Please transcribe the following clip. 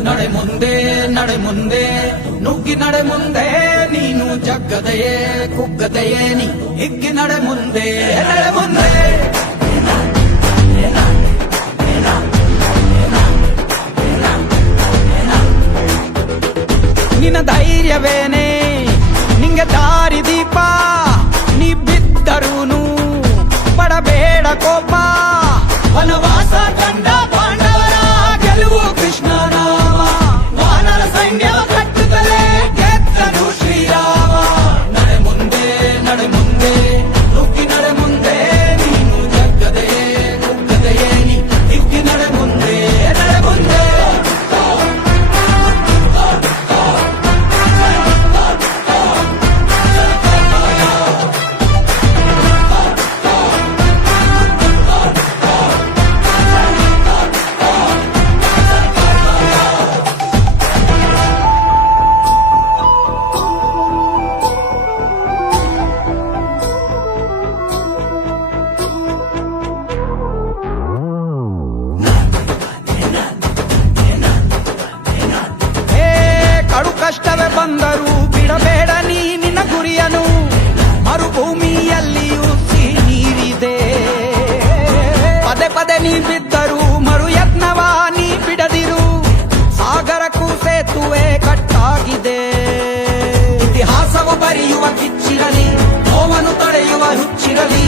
ನಡೆ ಮುಂದೆ ನಡೆ ಮುಂದೆ ನುಗ್ಗಿ ನಡೆ ಮುಂದೆ ನೀನು ಜಗ್ಗದೆಯೇ ಕುಗ್ಗದೆಯೇ ನೀ ಹಿಗ್ಗಿ ನಡೆ ಮುಂದೆ ನಡೆ ಮುಂದೆ ನಿನ್ನ ಧೈರ್ಯವೇನೆ ನಿಂಗೆ ದಾರಿ ದೀಪ ನೀ ಬಿದ್ದರೂನು ಪಡಬೇಡ ಕೋಪ ವನವಾಸ ಕಂಡ ಪಾಂಡವರ ಗೆಲುವು ಕೃಷ್ಣ ನಾಮ ವಾನರ ಸೈನ್ಯ ಕಟ್ಟುತ್ತಲೇ ಗೆದ್ದನು ಶ್ರೀರಾಮ ನಡೆ ಮುಂದೆ ನುಗ್ಗಿ ನಡೆ ಮುಂದೆ ನೀನು ಜಗ್ಗದೆಯೇ ಕುಗ್ಗದೆಯೇ ನೀ ಹಿಗ್ಗಿ ನಡೆ ಮುಂದೆ ನಡೆ ಮುಂದೆ ಕಷ್ಟವೇ ಬಂದರೂ ಬಿಡಬೇಡ ನೀ ನಿನ್ನ ಗುರಿಯನು ಮರುಭೂಮಿಯಲ್ಲಿಯೂ ನೀರಿದೆ ಪದೇ ಪದೇ ನೀ ಬಿದ್ದರೂ ಮರು ಯತ್ನವ ನೀ ಬಿಡದಿರು ಸಾಗರಕ್ಕೂ ಸೇತುವೆ ಕಟ್ಟಾಗಿದೆ ಇತಿಹಾಸವು ಬರೆಯುವ ಕಿಚ್ಚಿರಲಿ ನೋವನ್ನು ತಡೆಯುವ ಹುಚ್ಚಿರಲಿ